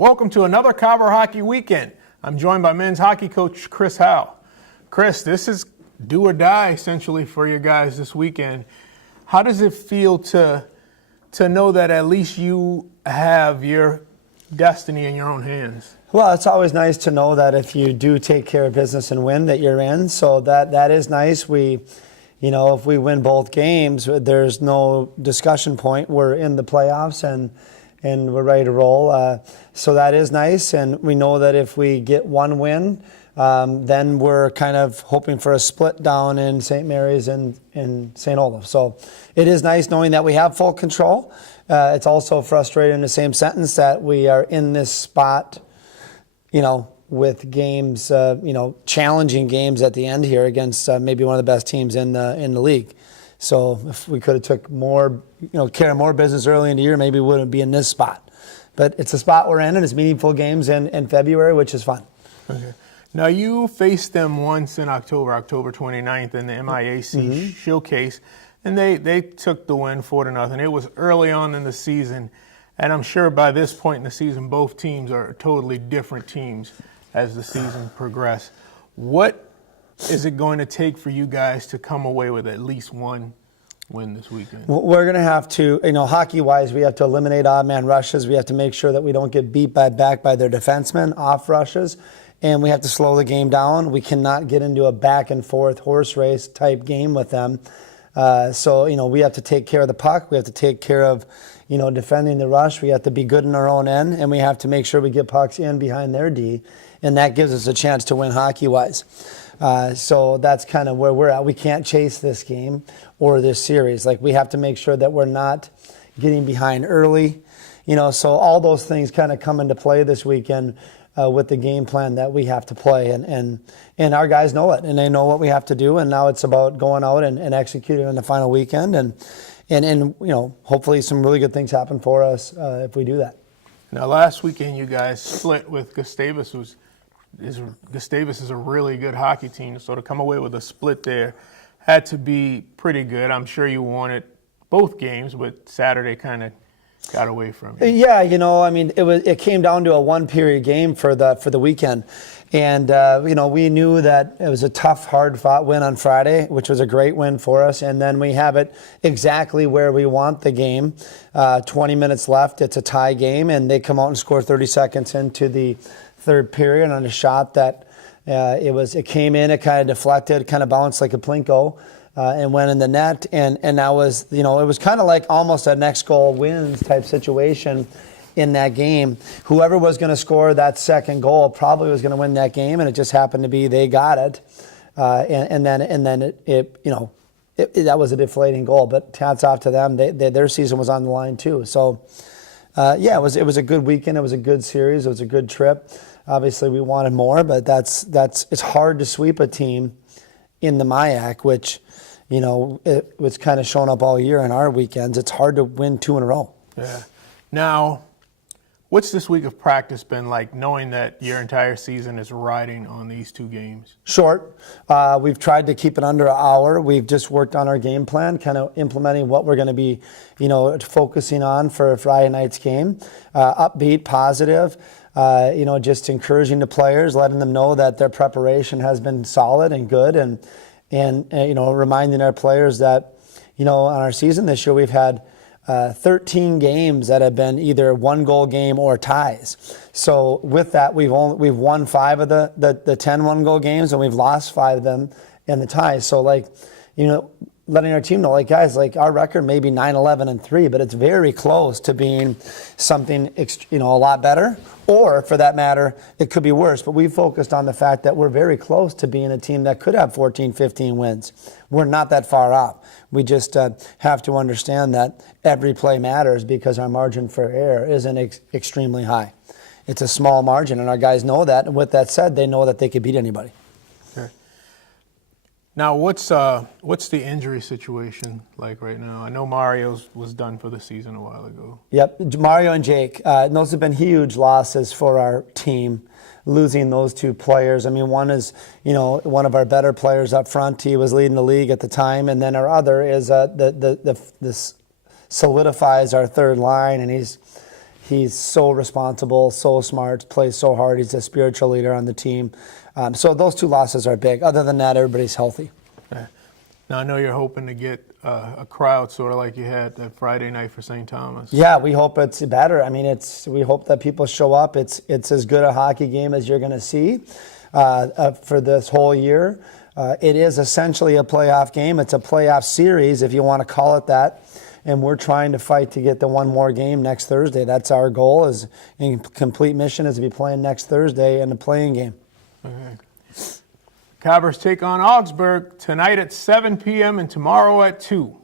Welcome to another Cobber Hockey Weekend. I'm joined by men's hockey coach Chris Howe. Chris, this is do or die essentially for you guys this weekend. How does it feel to know that at least you have your destiny in your own hands? Well, it's always nice to know that if you do take care of business and win, that you're in. So that is nice. If we win both games, there's no discussion point. We're in the playoffs and we're ready to roll. So that is nice. And we know that if we get one win, then we're kind of hoping for a split down in St. Mary's and in St. Olaf. So it is nice knowing that we have full control. It's also frustrating in the same sentence that we are in this spot, with games, challenging games at the end here against maybe one of the best teams in the league. So if we could have took more, care of more business early in the year, maybe we wouldn't be in this spot. But it's a spot we're in, and it's meaningful games in February, which is fun. Okay. Now, you faced them once in October 29th in the MIAC Showcase, and they took the win 4-0. It was early on in the season, and I'm sure by this point in the season, both teams are totally different teams as the season progresses. What is it going to take for you guys to come away with at least one win this weekend? We're going to have to, hockey-wise, we have to eliminate odd-man rushes. We have to make sure that we don't get beat back by their defensemen off rushes, and we have to slow the game down. We cannot get into a back-and-forth horse race type game with them. So we have to take care of the puck. We have to take care of, defending the rush. We have to be good in our own end, and we have to make sure we get pucks in behind their D, and that gives us a chance to win hockey-wise. So that's kind of where we're at. We can't chase this game or this series. We have to make sure that we're not getting behind early. So all those things kind of come into play this weekend with the game plan that we have to play. And our guys know it, and they know what we have to do. And now it's about going out and executing on the final weekend. And hopefully some really good things happen for us if we do that. Now, last weekend you guys split with Gustavus. Gustavus is a really good hockey team, so to come away with a split there had to be pretty good. I'm sure you wanted both games, but Saturday kind of got away from you. Yeah, it came down to a one-period game for the weekend, and we knew that it was a tough, hard-fought win on Friday, which was a great win for us, and then we have it exactly where we want the game. 20 minutes left, it's a tie game, and they come out and score 30 seconds into the third period on a shot that it came in, it kind of deflected, kind of bounced like a Plinko, and went in the net, and that was, it was kind of like almost a next goal wins type situation in that game. Whoever was going to score that second goal probably was going to win that game, and it just happened to be they got it, and then that was a deflating goal. But hats off to them; their season was on the line too. So, it was a good weekend. It was a good series. It was a good trip. Obviously, we wanted more, but it's hard to sweep a team in the MIAC, which, it was kind of shown up all year in our weekends. It's hard to win 2 in a row. Yeah. Now, what's this week of practice been like, knowing that your entire season is riding on these 2 games? Short. We've tried to keep it under an hour. We've just worked on our game plan, kind of implementing what we're going to be, focusing on for Friday night's game. Upbeat, positive. Just encouraging the players, letting them know that their preparation has been solid and good, and reminding our players that, on our season this year, we've had 13 games that have been either 1-goal game or ties. So with that, we've won 5 of the 10 1-goal games, and we've lost 5 of them in the ties. So letting our team know, guys, our record may be 9-11-3, but it's very close to being something, a lot better, or for that matter, it could be worse. But we focused on the fact that we're very close to being a team that could have 14, 15 wins. We're not that far off. We just have to understand that every play matters because our margin for error isn't extremely high. It's a small margin, and our guys know that. And with that said, they know that they could beat anybody. Now, what's the injury situation like right now? I know Mario was done for the season a while ago. Yep, Mario and Jake. Those have been huge losses for our team, losing those 2 players. One is, one of our better players up front. He was leading the league at the time, and then our other is this solidifies our third line, and he's He's so responsible, so smart, plays so hard. He's a spiritual leader on the team. So those 2 losses are big. Other than that, everybody's healthy. Okay. Now, I know you're hoping to get a crowd sort of like you had that Friday night for St. Thomas. Yeah, we hope it's better. I mean, we hope that people show up. It's as good a hockey game as you're going to see for this whole year. It is essentially a playoff game. It's a playoff series, if you want to call it that. And we're trying to fight to get the one more game next Thursday. That's our goal. Is in complete mission is to be playing next Thursday in the playing game. Okay. Cobbers take on Augsburg tonight at 7 p.m. and tomorrow at 2.